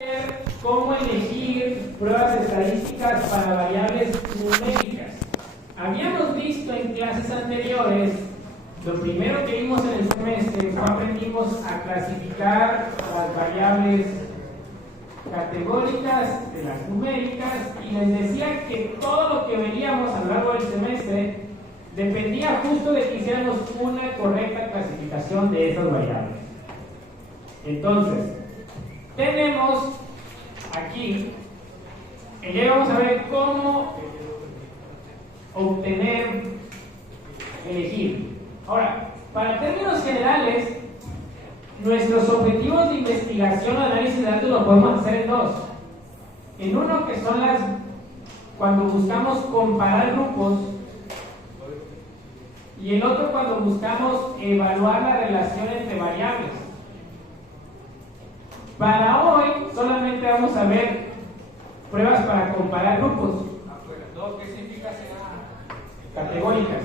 ver cómo elegir pruebas estadísticas para variables numéricas. Habíamos visto en clases anteriores, lo primero que vimos en el semestre fue aprendimos a clasificar las variables categóricas de las numéricas y les decía que todo lo que veríamos a lo largo del semestre dependía justo de que hiciéramos una correcta clasificación de esas variables. Entonces, tenemos aquí, el día vamos a ver cómo obtener, elegir. Ahora, para términos generales, nuestros objetivos de investigación o análisis de datos lo podemos hacer en dos. En uno que son cuando buscamos comparar grupos, y el otro cuando buscamos evaluar la relación entre variables. Para hoy solamente vamos a ver pruebas para comparar grupos. ¿Qué significa Categóricas.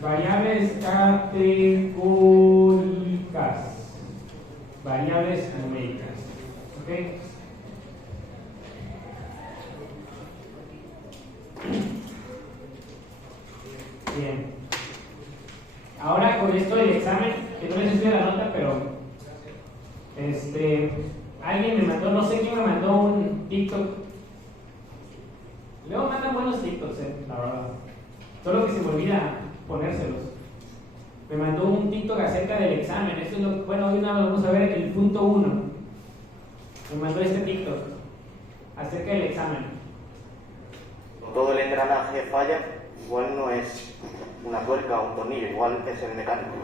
Variables categóricas. Variables numéricas. ¿Ok? Bien. Ahora con esto del examen, que no les estoy la nota, pero alguien me mandó, no sé quién me mandó un TikTok. Luego mandan buenos TikToks, la verdad. Solo que se me olvida ponérselos. Me mandó un TikTok acerca del examen. Esto es bueno, hoy vamos a ver el punto 1. Me mandó este TikTok acerca del examen. Todo el engranaje falla, igual no es una tuerca o un tornillo, igual es el mecánico.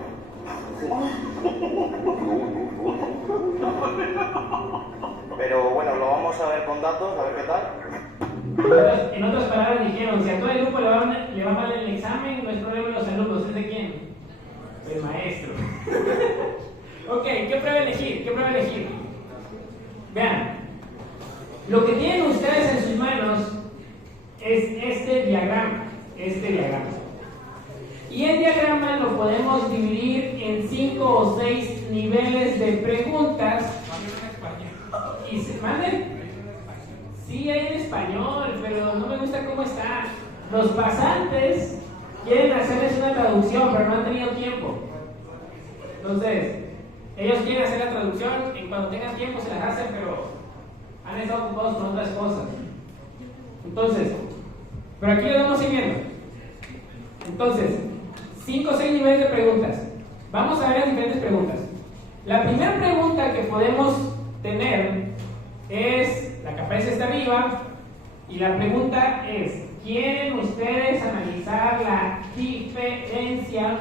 Pero bueno, lo vamos a ver con datos, a ver qué tal. En otras palabras dijeron, si a todo el grupo le va mal el examen, no es problema de los alumnos, ¿es de quién? El maestro. Ok, ¿qué prueba elegir? ¿Qué prueba elegir? Vean, lo que tienen ustedes en sus manos es este diagrama. Y el diagrama lo podemos dividir en 5 o 6 niveles de preguntas. ¿Y se manden? Sí, hay en español, pero no me gusta cómo está. Los pasantes quieren hacerles una traducción, pero no han tenido tiempo. Entonces, ellos quieren hacer la traducción, en cuando tengan tiempo se las hacen, pero han estado ocupados con otras cosas. Entonces, pero aquí lo vamos a ir viendo. Entonces, 5 o 6 niveles de preguntas. Vamos a ver las diferentes preguntas. La primera pregunta que podemos tener es la que aparece está arriba, y la pregunta es: ¿quieren ustedes analizar la diferencia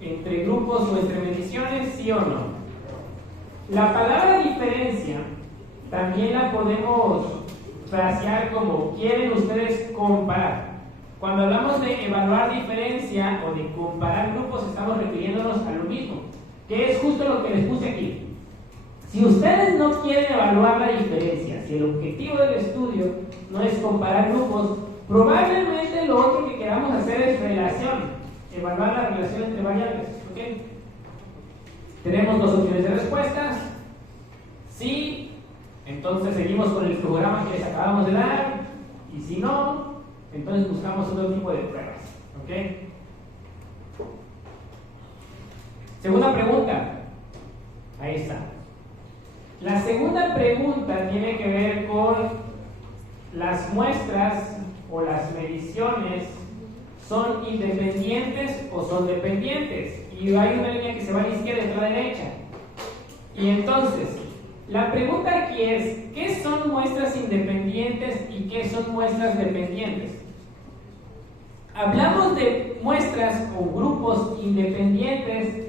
entre grupos o entre mediciones, sí o no? La palabra diferencia también la podemos frasear como ¿quieren ustedes comparar? Cuando hablamos de evaluar diferencia o de comparar grupos, estamos refiriéndonos a lo mismo, que es justo lo que les puse aquí. Si ustedes no quieren evaluar la diferencia, si el objetivo del estudio no es comparar grupos, probablemente lo otro que queramos hacer es relación, evaluar la relación entre variables. ¿Okay? Tenemos dos opciones de respuestas. Sí, entonces seguimos con el programa que les acabamos de dar, y si no, entonces buscamos otro tipo de pruebas. ¿Okay? Segunda pregunta. Ahí está. La segunda pregunta tiene que ver con las muestras o las mediciones, ¿son independientes o son dependientes? Y hay una línea que se va a la izquierda y a la derecha. Y entonces, la pregunta aquí es: ¿qué son muestras independientes y qué son muestras dependientes? Hablamos de muestras o grupos independientes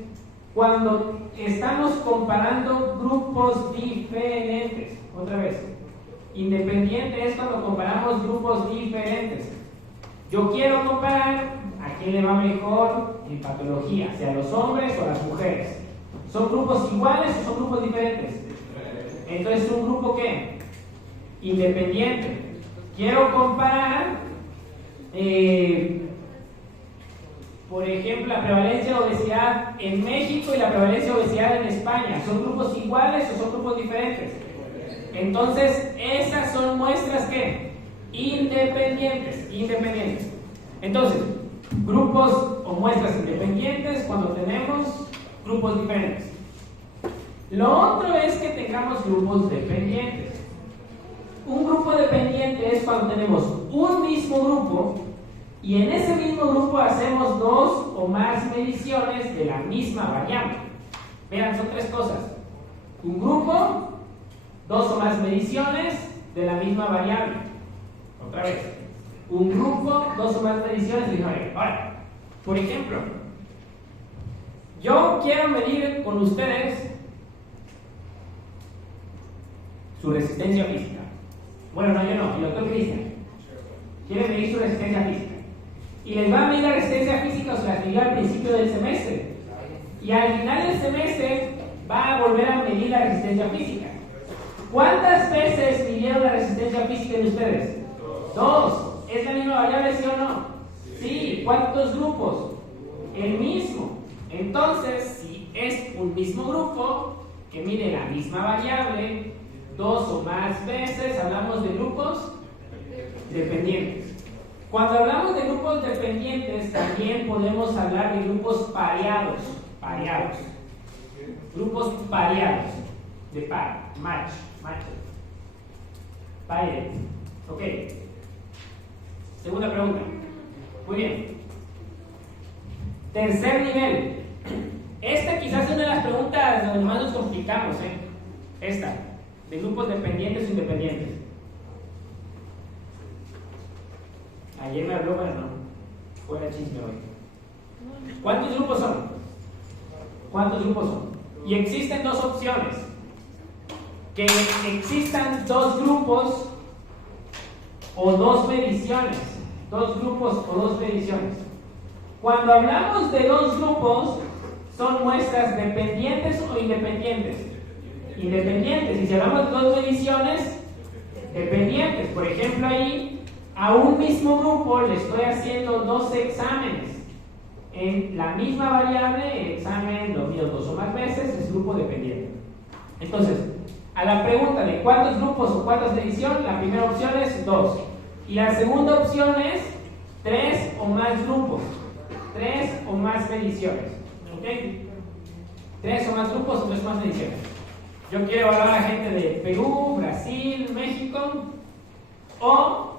cuando estamos comparando grupos diferentes. Otra vez, independiente es cuando comparamos grupos diferentes. Yo quiero comparar a quién le va mejor en patología, sea los hombres o las mujeres. ¿Son grupos iguales o son grupos diferentes? Entonces, ¿un grupo qué? Independiente. Quiero comparar por ejemplo, la prevalencia de obesidad en México y la prevalencia de obesidad en España. ¿Son grupos iguales o son grupos diferentes? Entonces, esas son muestras que independientes. Entonces, grupos o muestras independientes cuando tenemos grupos diferentes. Lo otro es que tengamos grupos dependientes. Un grupo dependiente es cuando tenemos un mismo grupo y en ese mismo grupo hacemos dos o más mediciones de la misma variable. Vean, son tres cosas. Un grupo, dos o más mediciones de la misma variable. Otra vez. Un grupo, dos o más mediciones de la misma variable. Ahora, por ejemplo, yo quiero medir con ustedes su resistencia física. Bueno, no, yo no, el doctor Cristian quiere medir su resistencia física. Y les va a medir la resistencia física, o se las midió al principio del semestre. Y al final del semestre va a volver a medir la resistencia física. ¿Cuántas veces midieron la resistencia física de ustedes? Dos. ¿Es la misma variable, sí o no? Sí. ¿Cuántos grupos? El mismo. Entonces, si es un mismo grupo que mide la misma variable, dos o más veces, hablamos de grupos dependientes. Cuando hablamos de grupos dependientes, también podemos hablar de grupos pareados. Grupos pareados. De par, match. Paired. Ok. Segunda pregunta. Muy bien. Tercer nivel. Esta quizás es una de las preguntas donde más nos complicamos, Esta, de grupos dependientes o independientes. Ayer me habló, bueno, no, fuera chisme hoy. ¿Cuántos grupos son? Y existen dos opciones. Que existan dos grupos o dos mediciones. Cuando hablamos de dos grupos, son muestras dependientes o independientes. Independientes. Y si hablamos de dos mediciones, dependientes. Por ejemplo, ahí a un mismo grupo le estoy haciendo dos exámenes. En la misma variable, el examen lo mido dos o más veces, es grupo dependiente. Entonces, a la pregunta de cuántos grupos o cuántas mediciones, la primera opción es 2. Y la segunda opción es 3 o más grupos, 3 o más mediciones. ¿Ok? 3 o más grupos o 3 o más mediciones. Yo quiero evaluar a gente de Perú, Brasil, México, o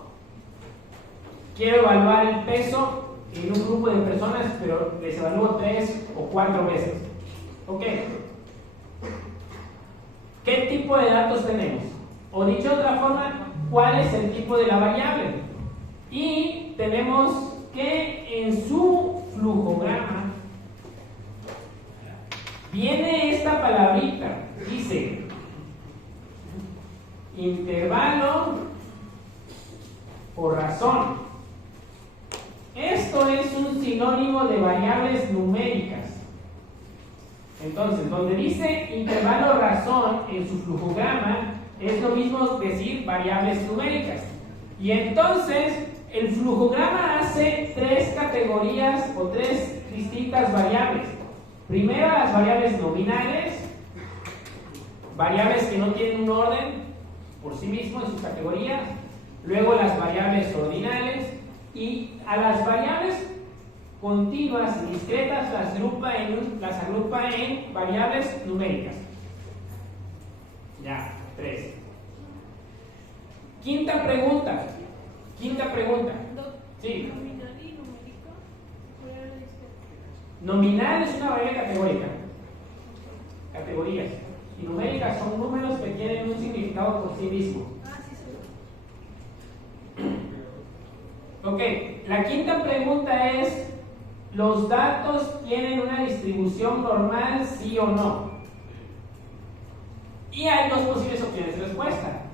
quiero evaluar el peso en un grupo de personas, pero les evalúo 3 o 4 veces. ¿Ok? ¿Qué tipo de datos tenemos? O dicho de otra forma, ¿cuál es el tipo de la variable? Y tenemos que en su flujograma viene esta palabrita, dice intervalo por razón. Esto es un sinónimo de variables numéricas. Entonces, donde dice intervalo razón en su flujograma, es lo mismo decir variables numéricas. Y entonces, el flujograma hace 3 categorías o 3 distintas variables. Primero, las variables nominales, variables que no tienen un orden por sí mismos en sus categorías. Luego, las variables ordinales. Y a las variables continuas y discretas las agrupa en variables numéricas. Ya, 3. Quinta pregunta. Sí. ¿Nominal y numérico? Nominal es una variable categórica. Categorías. Y numéricas son números que tienen un significado por sí mismo. Ok, la quinta pregunta es: ¿los datos tienen una distribución normal, sí o no? Y hay dos posibles opciones de respuesta: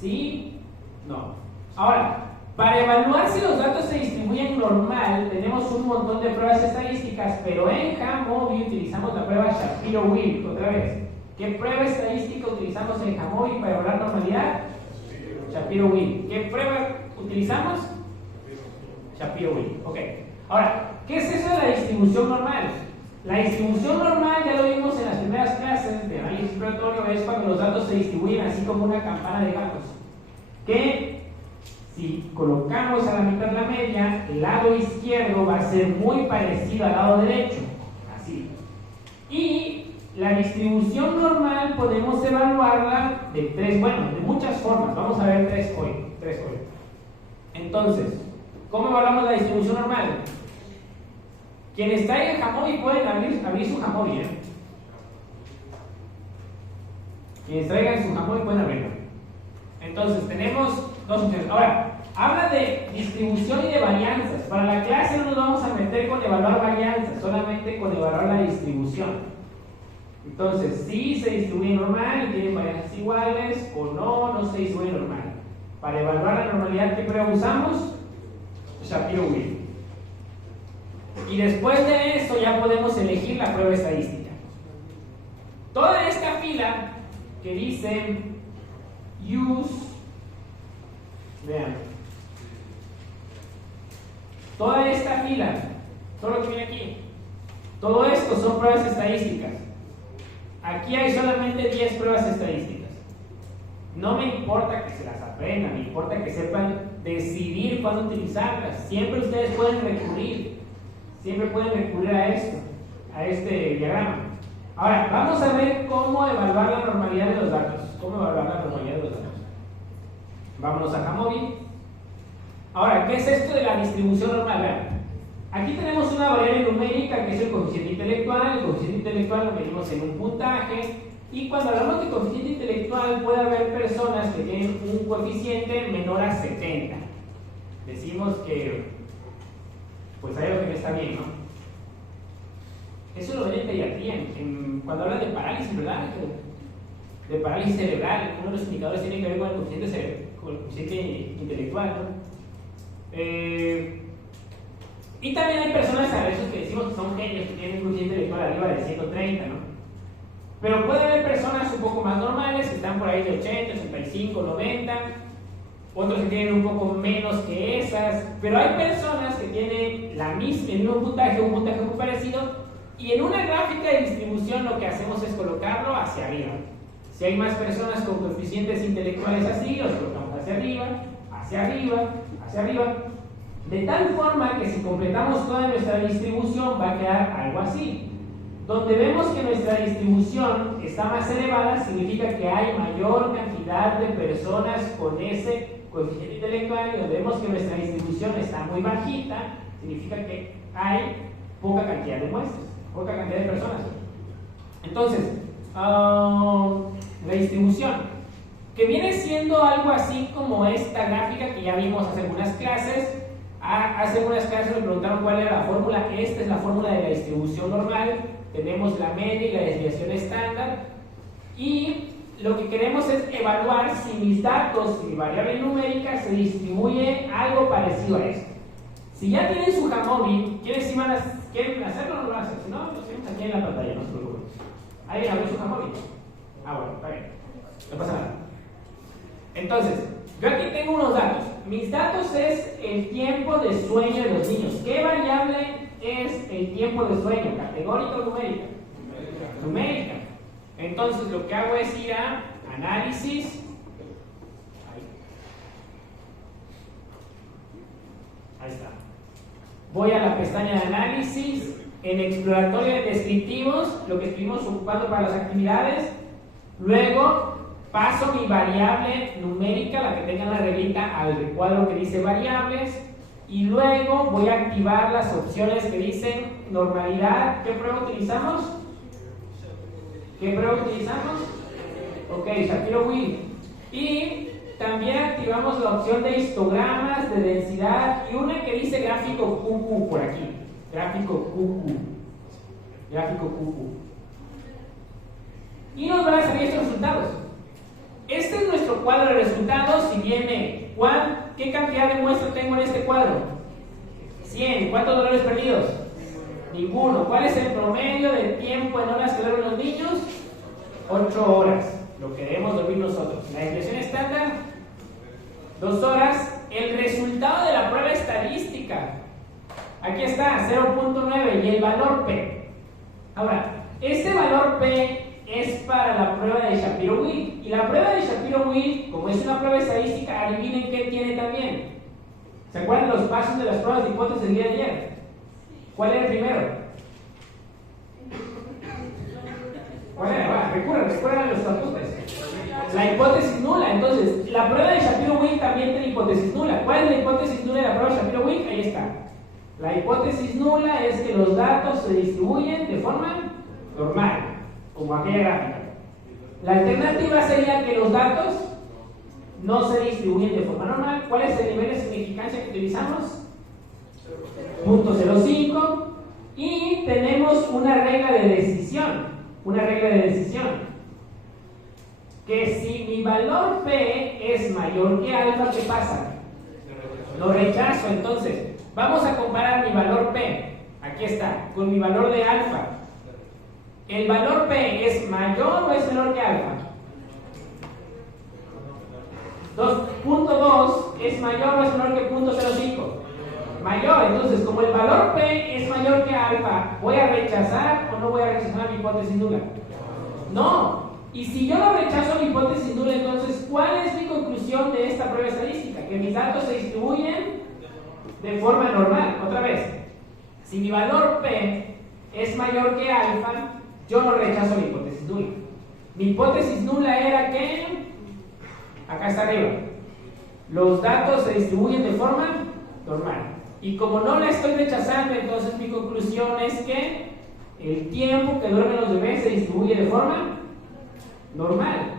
sí, no. Ahora, para evaluar si los datos se distribuyen normal, tenemos un montón de pruebas estadísticas, pero en Jamovi utilizamos la prueba Shapiro-Wilk. Otra vez, ¿qué prueba estadística utilizamos en Jamovi para evaluar normalidad? Shapiro-Wilk. ¿Qué prueba utilizamos? Shapiro-Wilk. Ok. Ahora, ¿qué es eso de la distribución normal? La distribución normal, ya lo vimos en las primeras clases de análisis exploratorio, es cuando los datos se distribuyen así como una campana de gatos. Que si colocamos a la mitad la media, el lado izquierdo va a ser muy parecido al lado derecho. Así. Y la distribución normal podemos evaluarla de muchas formas. Vamos a ver tres hoy. Entonces, ¿cómo evaluamos la distribución normal? Quienes traigan Jamovi pueden abrir su Jamovi, ¿eh? Quienes traigan su Jamovi pueden abrirlo. Entonces, tenemos dos opciones. Ahora, habla de distribución y de varianzas. Para la clase no nos vamos a meter con evaluar varianzas, solamente con evaluar la distribución. Entonces, si se distribuye normal y tiene varianzas iguales o no se distribuye normal. Para evaluar la normalidad, ¿qué prueba usamos? Shapiro-Wilk. Y después de eso ya podemos elegir la prueba estadística. Toda esta fila que dice use, vean, toda esta fila, todo lo que viene aquí, todo esto son pruebas estadísticas. Aquí hay solamente 10 pruebas estadísticas. No me importa que se las aprendan, me importa que sepan decidir cuándo utilizarlas. Siempre ustedes pueden recurrir a esto, a este diagrama. Ahora, vamos a ver cómo evaluar la normalidad de los datos. Vámonos a Jamovi. Ahora, ¿qué es esto de la distribución normal? Vean, aquí tenemos una variable numérica que es el coeficiente intelectual. El coeficiente intelectual lo medimos en un puntaje. Y cuando hablamos de coeficiente intelectual, puede haber personas que tienen un coeficiente menor a 70. Decimos que pues hay algo que no está bien, ¿no? Eso lo ven en pediatría, cuando hablan de parálisis, ¿verdad? De parálisis cerebral, uno de los indicadores tiene que ver con el coeficiente intelectual, ¿no? Y también hay personas a veces que decimos que son genios, que tienen un coeficiente intelectual arriba de 130, ¿no? Pero puede haber personas un poco más normales, que están por ahí de 80, 85, 90, otros que tienen un poco menos que esas, pero hay personas que tienen el mismo puntaje, un puntaje muy parecido, y en una gráfica de distribución lo que hacemos es colocarlo hacia arriba. Si hay más personas con coeficientes intelectuales así, los colocamos hacia arriba, hacia arriba, hacia arriba, de tal forma que si completamos toda nuestra distribución va a quedar algo así. Donde vemos que nuestra distribución está más elevada, significa que hay mayor cantidad de personas con ese coeficiente intelectual, y donde vemos que nuestra distribución está muy bajita, significa que hay poca cantidad de muestras, poca cantidad de personas. Entonces, la distribución, que viene siendo algo así como esta gráfica que ya vimos hace algunas clases. Hace algunas clases me preguntaron cuál era la fórmula. Esta es la fórmula de la distribución normal. Tenemos la media y la desviación estándar. Y lo que queremos es evaluar si mis datos y mi variable numérica se distribuye algo parecido a esto. Si ya tienen su Jamovi, ¿quieren hacerlo o no lo van a hacer? Si no, lo tenemos aquí en la pantalla, no se preocupen. ¿Alguien abrió su Jamovi? Bueno, está bien. No pasa nada. Entonces, yo aquí tengo unos datos. Mis datos es el tiempo de sueño de los niños. ¿Qué variable es el tiempo de sueño? ¿Categórica o numérica? Numérica. Entonces, lo que hago es ir a análisis. Ahí está. Voy a la pestaña de análisis. En exploratorio de descriptivos, lo que estuvimos ocupando para las actividades. Luego paso mi variable numérica, la que tenga en la reglita, al recuadro que dice variables, y luego voy a activar las opciones que dicen normalidad. ¿Qué prueba utilizamos? Ok, Shapiro-Wilk. Y también activamos la opción de histogramas, de densidad, y una que dice gráfico QQ por aquí. Gráfico QQ. Y nos van a salir estos resultados. Este es nuestro cuadro de resultados. Si viene, ¿qué cantidad de muestras tengo en este cuadro? 100. ¿Cuántos dolores perdidos? Ninguno. ¿Cuál es el promedio de tiempo en horas que duermen los niños? 8 horas. Lo que debemos dormir nosotros. La desviación estándar, 2 horas. El resultado de la prueba estadística, aquí está, 0.9. Y el valor P. Ahora, este valor P es para la prueba de Shapiro-Wilk. Y la prueba de Shapiro-Wilk, como es una prueba estadística, adivinen qué tiene también. ¿Se acuerdan los pasos de las pruebas de hipótesis del día de ayer? ¿Cuál era el primero? ¿Cuál era? Recuerden los estatutos. La hipótesis nula. Entonces, la prueba de Shapiro-Wilk también tiene hipótesis nula. ¿Cuál es la hipótesis nula de la prueba de Shapiro-Wilk? Ahí está. La hipótesis nula es que los datos se distribuyen de forma normal, como aquella gráfica. La alternativa sería que los datos no se distribuyen de forma normal. ¿Cuál es el nivel de significancia que utilizamos? 0.05. Y tenemos una regla de decisión. Una regla de decisión. Que si mi valor P es mayor que alfa, ¿qué pasa? Lo rechazo. Entonces, vamos a comparar mi valor P. Aquí está, con mi valor de alfa. ¿El valor P es mayor o es menor que alfa? 2.2 es mayor o es menor que 0.05. Mayor. Entonces, como el valor P es mayor que alfa, ¿voy a rechazar o no voy a rechazar mi hipótesis nula? No. Y si yo no rechazo mi hipótesis nula, entonces, ¿cuál es mi conclusión de esta prueba estadística? Que mis datos se distribuyen de forma normal. Otra vez, si mi valor P es mayor que alfa, yo no rechazo mi hipótesis nula. Mi hipótesis nula era que, acá está arriba, los datos se distribuyen de forma normal. Y como no la estoy rechazando, entonces mi conclusión es que el tiempo que duermen los bebés se distribuye de forma normal.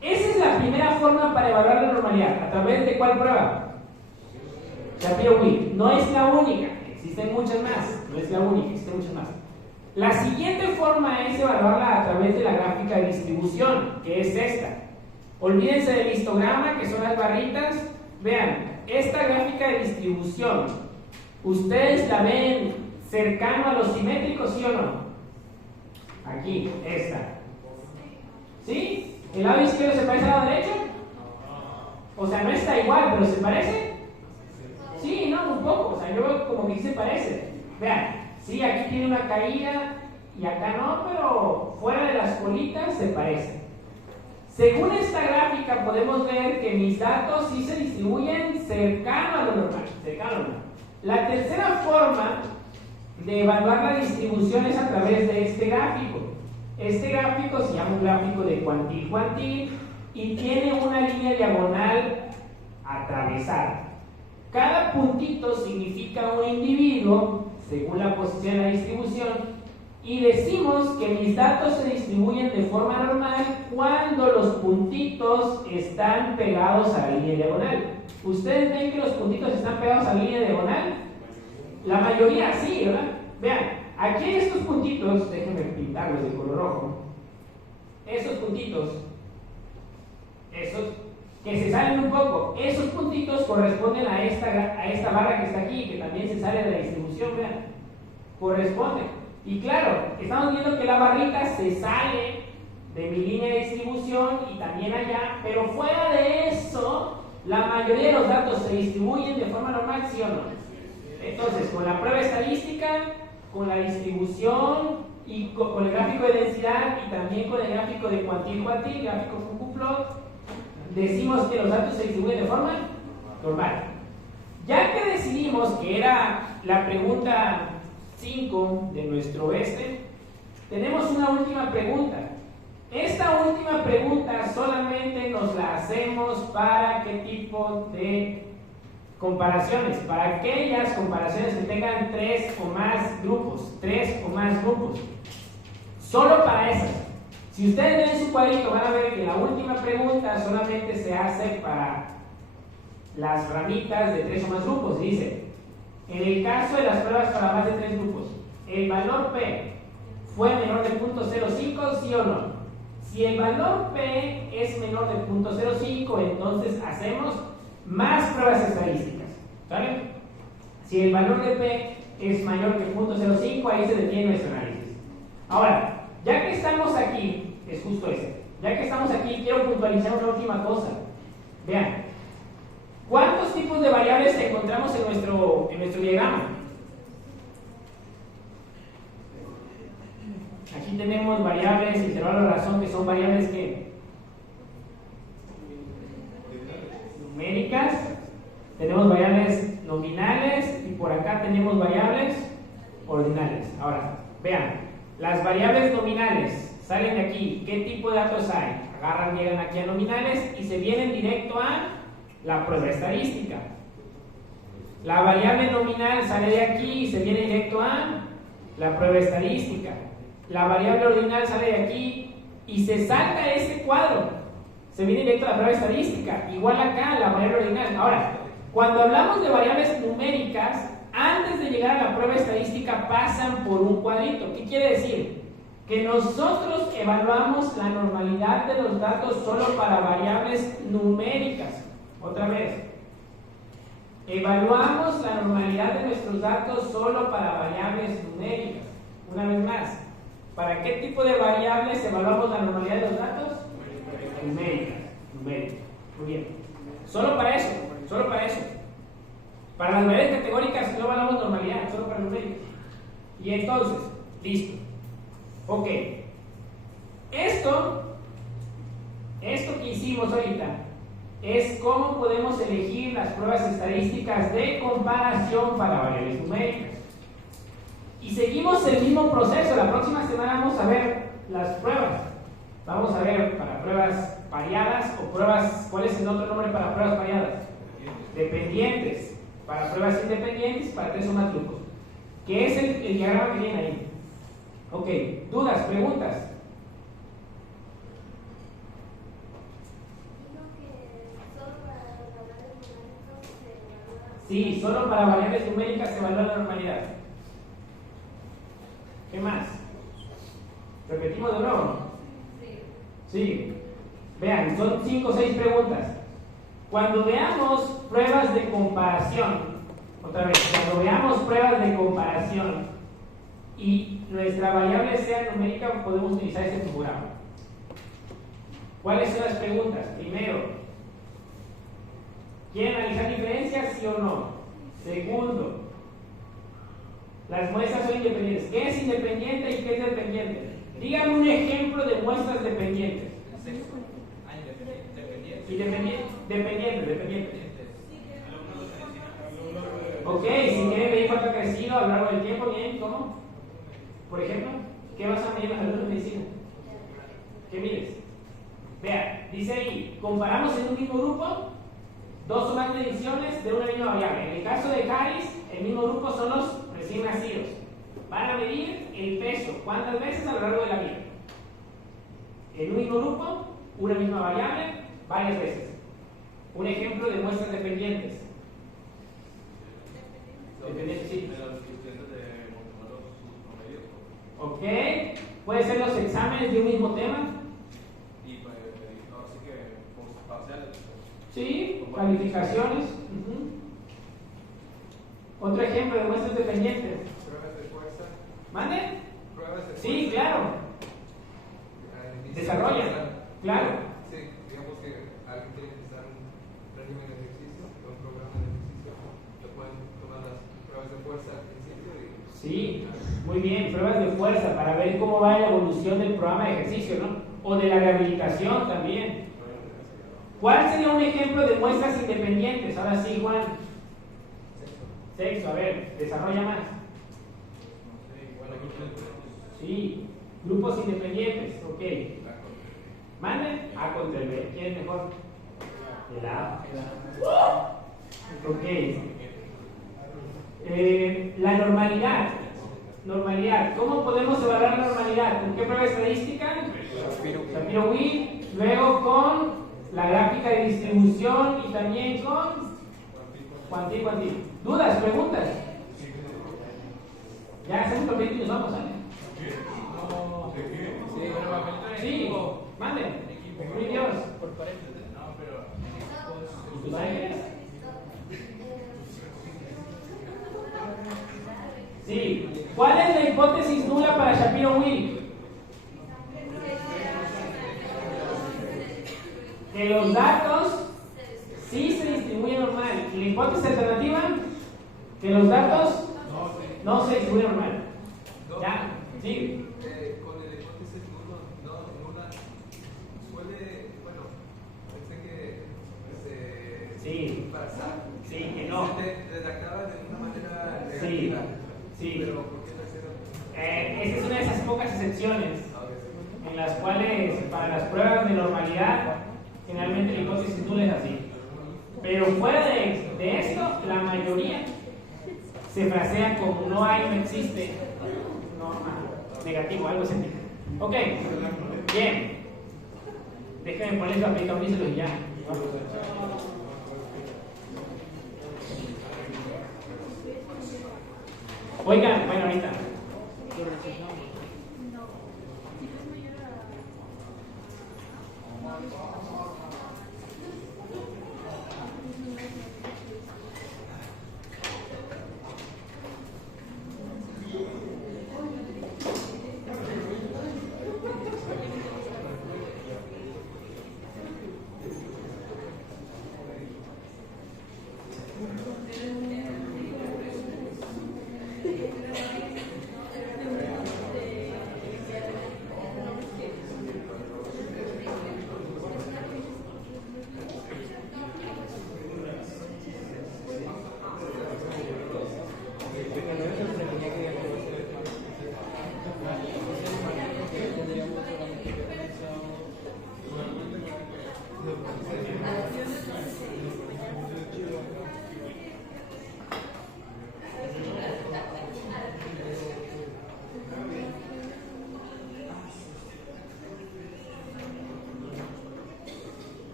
Esa es la primera forma para evaluar la normalidad. ¿A través de cuál prueba? Shapiro-Wilk. No es la única, existen muchas más. No es la única, existen muchas más. La siguiente forma es evaluarla a través de la gráfica de distribución, que es esta. Olvídense del histograma, que son las barritas. Vean, esta gráfica de distribución, ¿ustedes la ven cercano a los simétricos, sí o no? Aquí, esta. ¿Sí? ¿El lado izquierdo se parece al lado derecho? O sea, no está igual, pero ¿se parece? Sí, no, un poco. O sea, yo veo como que sí se parece. Vean, sí, aquí tiene una caída y acá no, pero fuera de las colitas se parece. Según esta gráfica podemos ver que mis datos sí se distribuyen cercano a lo normal. La tercera forma de evaluar la distribución es a través de este gráfico. Este gráfico se llama un gráfico de cuantil-cuantil y tiene una línea diagonal atravesada. Cada puntito significa un individuo según la posición de la distribución. Y decimos que mis datos se distribuyen de forma normal cuando los puntitos están pegados a la línea diagonal. ¿Ustedes ven que los puntitos están pegados a la línea diagonal? La mayoría sí, ¿verdad? Vean, aquí en estos puntitos, déjenme pintarlos de color rojo. Esos puntitos, esos que se salen un poco, esos puntitos corresponden a esta barra que está aquí, que también se sale de la distribución, vean, corresponden. Y claro, estamos viendo que la barrita se sale de mi línea de distribución y también allá, pero fuera de eso, la mayoría de los datos se distribuyen de forma normal, ¿sí o no? Entonces, con la prueba estadística, con la distribución y con el gráfico de densidad y también con el gráfico de cuantil-cuantil, gráfico Fuku-Plot, decimos que los datos se distribuyen de forma normal. Ya que decidimos que era la pregunta 5 de nuestro tenemos una última pregunta. Esta última pregunta solamente nos la hacemos para qué tipo de comparaciones, para aquellas comparaciones que tengan 3 o más grupos, solo para esas. Si ustedes ven en su cuadrito van a ver que la última pregunta solamente se hace para las ramitas de 3 o más grupos. Dice: en el caso de las pruebas para más de 3 grupos, ¿el valor P fue menor de 0.05, sí o no? Si el valor P es menor de 0.05, entonces hacemos más pruebas estadísticas, ¿vale? Si el valor de P es mayor que 0.05, ahí se detiene nuestro análisis. Ahora, ya que estamos aquí, es justo ese, ya que estamos aquí, quiero puntualizar una última cosa. Vean, ¿cuántos tipos de variables encontramos en nuestro diagrama? Aquí tenemos variables, intervalo de razón, que son variables que numéricas. Tenemos variables nominales y por acá tenemos variables ordinales. Ahora, vean, las variables nominales salen de aquí. ¿Qué tipo de datos hay? Agarran, llegan aquí a nominales y se vienen directo a la prueba estadística. La variable nominal sale de aquí y se viene directo a la prueba estadística. La variable ordinal sale de aquí y se salta ese cuadro. Se viene directo a la prueba estadística. Igual acá, la variable ordinal. Ahora, cuando hablamos de variables numéricas, antes de llegar a la prueba estadística pasan por un cuadrito. ¿Qué quiere decir? Que nosotros evaluamos la normalidad de los datos solo para variables numéricas. Otra vez. Evaluamos la normalidad de nuestros datos solo para variables numéricas. Una vez más. ¿Para qué tipo de variables evaluamos la normalidad de los datos? Numéricas. Numéricas. Muy bien. Solo para eso. Solo para eso. Para las variables categóricas no evaluamos normalidad, solo para numéricas. Y entonces, listo. Ok. Esto que hicimos ahorita es cómo podemos elegir las pruebas estadísticas de comparación para variables numéricas. Y seguimos el mismo proceso. La próxima semana vamos a ver las pruebas. Vamos a ver para pruebas pareadas o pruebas, ¿cuál es el otro nombre para pruebas pareadas? Dependientes. Para pruebas independientes, para tres o más grupos. ¿Qué es el diagrama que viene ahí? Ok, dudas, preguntas. Sí, solo para variables numéricas se evalúa la normalidad. ¿Qué más? ¿Repetimos de nuevo? Sí. Vean, son 5 o 6 preguntas. Cuando veamos pruebas de comparación, otra vez, cuando veamos pruebas de comparación y nuestra variable sea numérica, podemos utilizar este programa. ¿Cuáles son las preguntas? Primero, ¿quieren analizar diferencias, sí o no? Segundo, las muestras son independientes. ¿Qué es independiente y qué es dependiente? Díganme un ejemplo de muestras dependientes. Dependiente. Ok, si quieren medir cuánto ha crecido a lo largo del tiempo, bien, ¿cómo? Por ejemplo, ¿qué vas a medir en los alumnos de medicina? ¿Qué mides? Vea, dice ahí, comparamos en un mismo grupo dos o más mediciones de una misma variable. En el caso de Harris, el mismo grupo son los recién nacidos. Van a medir el peso, ¿cuántas veces a lo largo de la vida? En un mismo grupo, una misma variable, varias veces. Un ejemplo de muestras dependientes. Dependientes, sí. Ok. Puede ser los exámenes de un mismo tema. Y pues, así que parciales. Sí, calificaciones. Otro ejemplo de muestras dependientes. Pruebas de fuerza. ¿Mande? Pruebas de fuerza. Sí, claro. Desarrollan. Claro. Sí, digamos que alguien quiere empezar un régimen de ejercicio, un programa de ejercicio, le pueden tomar las pruebas de fuerza al principio y... Sí, muy bien, pruebas de fuerza para ver cómo va la evolución del programa de ejercicio, ¿no? O de la rehabilitación también. ¿Cuál sería un ejemplo de muestras independientes? Ahora sí, Juan. Sexo, a ver, desarrolla más. Sí, grupos independientes, ok. ¿Manden? A contra el B. ¿Quién es mejor? El A. Ok. La normalidad. Normalidad. ¿Cómo podemos evaluar la normalidad? ¿Con qué prueba estadística? Shapiro-Wilk. Luego con la gráfica de distribución y también con cuantil. ¿Dudas? ¿Preguntas? Ya hacemos lo que nos vamos, ¿sale? Sí, manden. Muy Dios. Por paréntesis, no, pero. ¿Y tú sabes? Sí. ¿Cuál es la hipótesis nula para Shapiro-Wilk? Que los datos sí se distribuyen normal. ¿Y la hipótesis alternativa? Que los datos no se distribuyen normal. ¿Ya? Sí. Con el Sí, pasar. sí, que no. Se redactaba de una manera Sí, negativa. sí. Pero ¿por qué tercero? Esa es una de esas pocas excepciones en las cuales para las pruebas de normalidad generalmente la hipótesis nula es así. Pero fuera de esto, la mayoría se frasea como no hay, no existe, no, negativo, algo así. Ok, bien. Déjenme poner su aplicador y ya. Oigan, bueno, ahorita.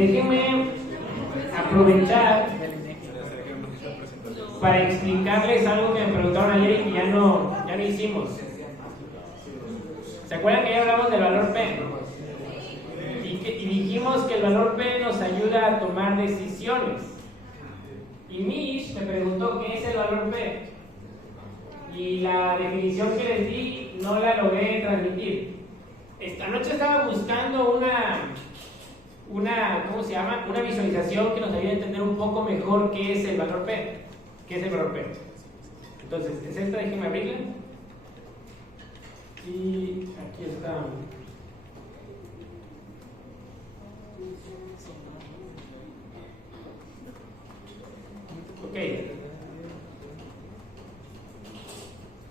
Déjenme aprovechar para explicarles algo que me preguntaron ayer y que ya no hicimos. ¿Se acuerdan que ya hablamos del valor P? Y dijimos que el valor P nos ayuda a tomar decisiones. Y Mish me preguntó qué es el valor P. Y la definición que les di no la logré transmitir. Esta noche estaba buscando ¿cómo se llama? Una visualización que nos ayude a entender un poco mejor qué es el valor P. ¿Qué es el valor P? Entonces, es esta, déjenme abrirla. Y aquí está. Ok.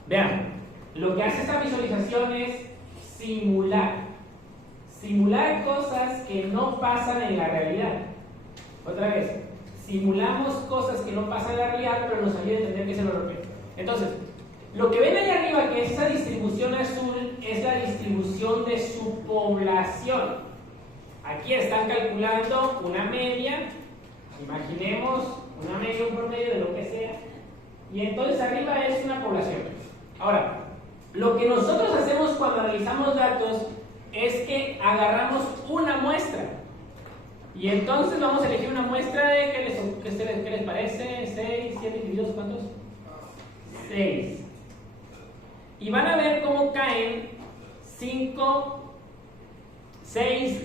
Vean, lo que hace esta visualización es simular cosas que no pasan en la realidad. Otra vez, simulamos cosas que no pasan en la realidad, pero nos ayuda a entender qué es el valor P. Entonces, lo que ven ahí arriba, que es esa distribución azul, es la distribución de su población. Aquí están calculando una media, imaginemos una media, un promedio de lo que sea, y entonces arriba es una población. Ahora, lo que nosotros hacemos cuando analizamos datos es que agarramos una muestra y entonces vamos a elegir una muestra de ¿qué les parece? 6, 7 individuos, ¿cuántos? 6. Y van a ver cómo caen 6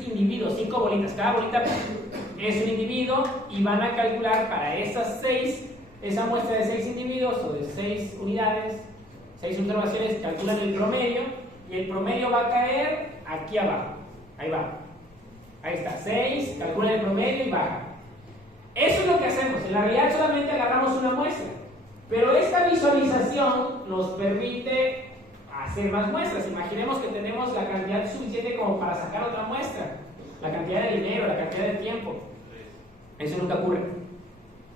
individuos, 5 bolitas. Cada bolita es un individuo y van a calcular para esas 6, esa muestra de 6 individuos o de 6 unidades, 6 observaciones, calculan el promedio y el promedio va a caer aquí abajo. Ahí va. Ahí está, 6, calculan el promedio y baja. Eso es lo que hacemos. En la realidad solamente agarramos una muestra. Pero esta visualización nos permite hacer más muestras. Imaginemos que tenemos la cantidad suficiente como para sacar otra muestra. La cantidad de dinero, la cantidad de tiempo. Eso nunca ocurre.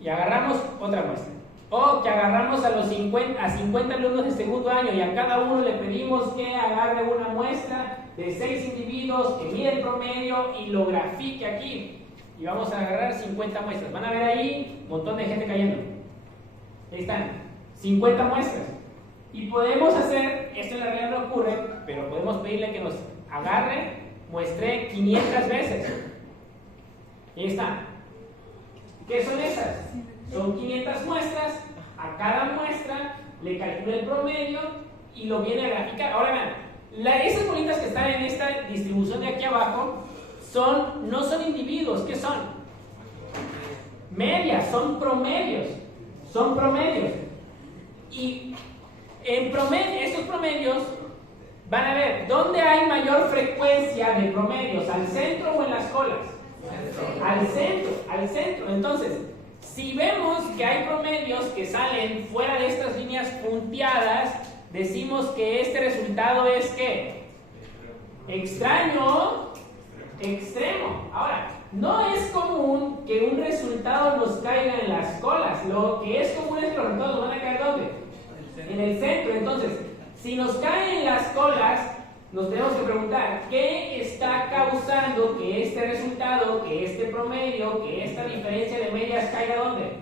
Y agarramos otra muestra. O que agarramos a 50 alumnos de segundo año y a cada uno le pedimos que agarre una muestra de 6 individuos, que mide el promedio y lo grafique aquí. Y vamos a agarrar 50 muestras. Van a ver ahí un montón de gente cayendo. Ahí están, 50 muestras. Y podemos hacer, esto en la realidad no ocurre, pero podemos pedirle que nos agarre, muestre 500 veces. Y ahí está. ¿Qué son esas? Son 500 muestras. A cada muestra le calcula el promedio y lo viene a graficar. Ahora vean, esas bolitas que están en esta distribución de aquí abajo no son individuos. ¿Qué son? Medias, son promedios. Son promedios. Y en promedio, estos promedios van a ver dónde hay mayor frecuencia de promedios, al centro o en las colas. Al centro, al centro. Entonces, si vemos que hay promedios que salen fuera de estas líneas punteadas, decimos que este resultado es ¿qué? Extraño, extremo. Ahora, no es común que un resultado nos caiga en las colas. Lo que es común es que los resultados nos van a caer ¿dónde? En el centro. Entonces, si nos caen en las colas, nos tenemos que preguntar ¿qué está causando que este resultado, que este promedio, que esta diferencia de medias caiga ¿dónde?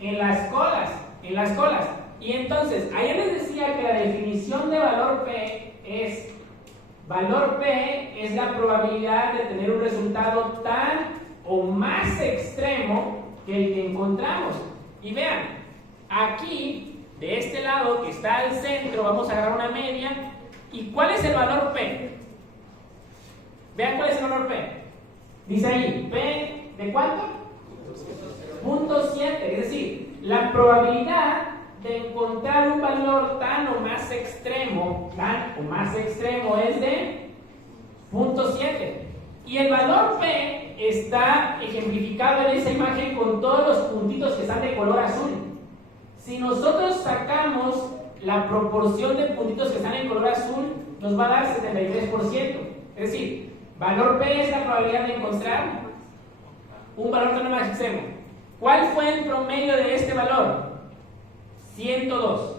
En las colas, en las colas. Y entonces, ayer les decía que la definición de valor P es la probabilidad de tener un resultado tan o más extremo que el que encontramos. Y vean, aquí, de este lado que está al centro, vamos a agarrar una media. ¿Y cuál es el valor P? Vean cuál es el valor P. Dice ahí, P ¿de cuánto? 0.7. Es decir, la probabilidad de encontrar un valor tan o más extremo es de 0.7. Y el valor P está ejemplificado en esa imagen con todos los puntitos que están de color azul. Si nosotros sacamos la proporción de puntitos que están en color azul, nos va a dar 73%. Es decir, valor P es la probabilidad de encontrar un valor tan o más extremo. ¿Cuál fue el promedio de este valor? 102.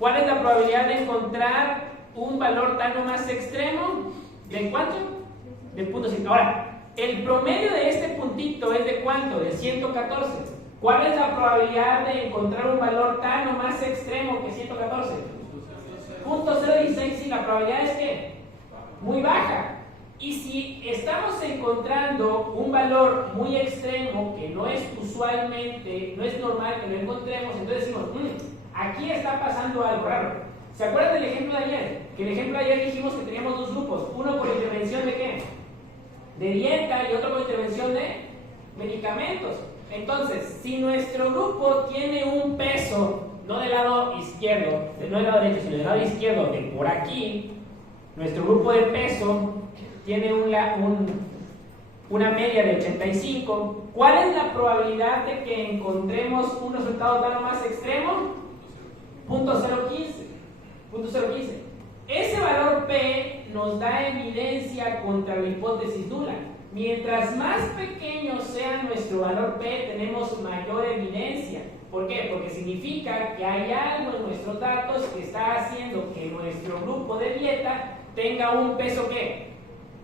¿Cuál es la probabilidad de encontrar un valor tan o más extremo? ¿De cuánto? De 0.7. Ahora, el promedio de este puntito es de cuánto? De 114. ¿Cuál es la probabilidad de encontrar un valor tan o más extremo que 114? 0.016. Sí, la probabilidad es que muy baja. Y si estamos encontrando un valor muy extremo que no es usualmente, no es normal que lo encontremos, entonces decimos, aquí está pasando algo raro. ¿Se acuerdan del ejemplo de ayer? Que el ejemplo de ayer dijimos que teníamos dos grupos, uno por intervención de ¿qué? De dieta y otro por intervención de medicamentos. Entonces, si nuestro grupo tiene un peso, no del lado izquierdo, no del lado derecho, sino del lado izquierdo, de por aquí, nuestro grupo de peso tiene una media de 85, ¿cuál es la probabilidad de que encontremos un resultado tan o más extremo? 0.015. Ese valor P nos da evidencia contra la hipótesis nula. Mientras más pequeño sea nuestro valor P, tenemos mayor evidencia. ¿Por qué? Porque significa que hay algo en nuestros datos que está haciendo que nuestro grupo de dieta tenga un peso ¿qué?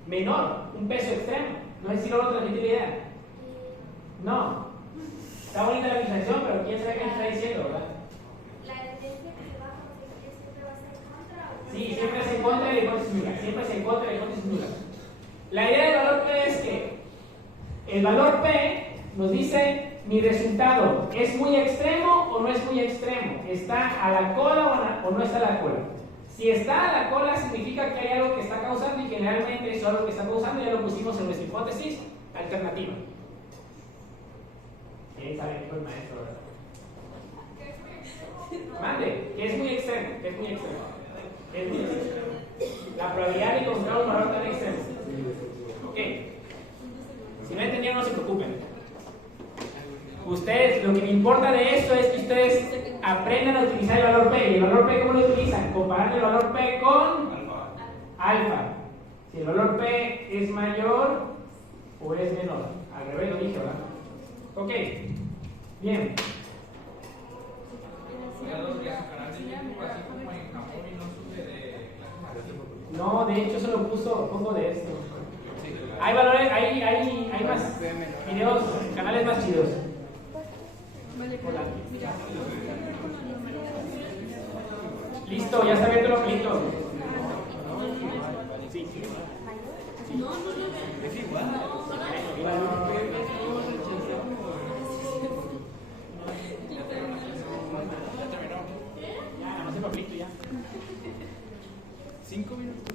Menor, un peso extremo. No sé si logro transmitir la idea. No. Está bonita la visualización, pero quién sabe qué está diciendo, ¿verdad? La evidencia que se va a conseguir siempre va a ser en contra. Sí, siempre es en contra de la hipótesis nula. Siempre es en contra de la hipótesis nula. La idea del valor P es que el valor P nos dice mi resultado es muy extremo o no es muy extremo, está a la cola o no está a la cola. Si está a la cola significa que hay algo que está causando y generalmente eso algo que está causando ya lo pusimos en nuestra hipótesis alternativa. ¿Quién sabe qué fue el maestro, verdad? Mande, que es muy extremo, que es muy extremo. Es muy extremo. La probabilidad de encontrar un valor tan extremo. Ok. Si no entendieron, no se preocupen. Ustedes, lo que me importa de esto es que ustedes aprendan a utilizar el valor P. ¿Y el valor P cómo lo utilizan? Comparando el valor P con alfa. Si el valor P es mayor o es menor. Al revés lo dije, ¿verdad? Ok. Bien. No, de hecho solo puso un poco de esto. Hay valores, hay más videos, canales más chidos. Hola. Listo, ya está abierto el papelito. Sí. No. Es igual. rapidito ya. 5 minutos.